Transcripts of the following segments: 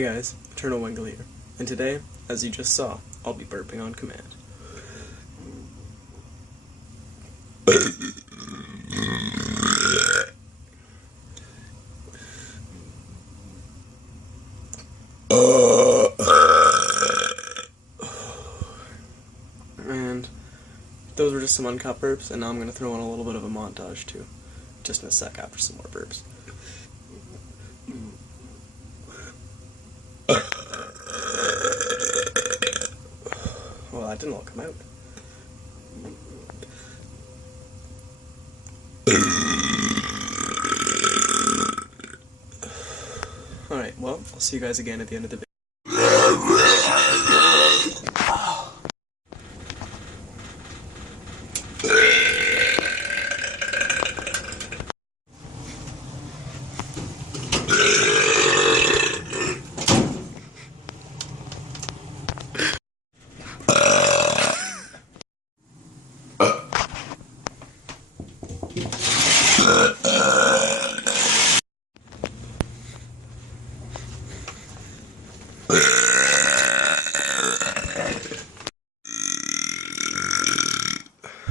Hey guys, Eternal Wingle here, and today, as you just saw, I'll be burping on command. And those were just some uncut burps, and now I'm going to throw in a little bit of a montage too, just in a sec after some more burps. Well, that didn't all come out. Alright, well, I'll see you guys again at the end of the video.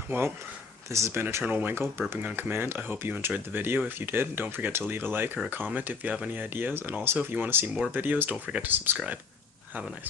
Well, this has been Eternal Winkle, burping on command. I hope you enjoyed the video. If you did, don't forget to leave a like or a comment if you have any ideas, and also if you want to see more videos, don't forget to subscribe. Have a nice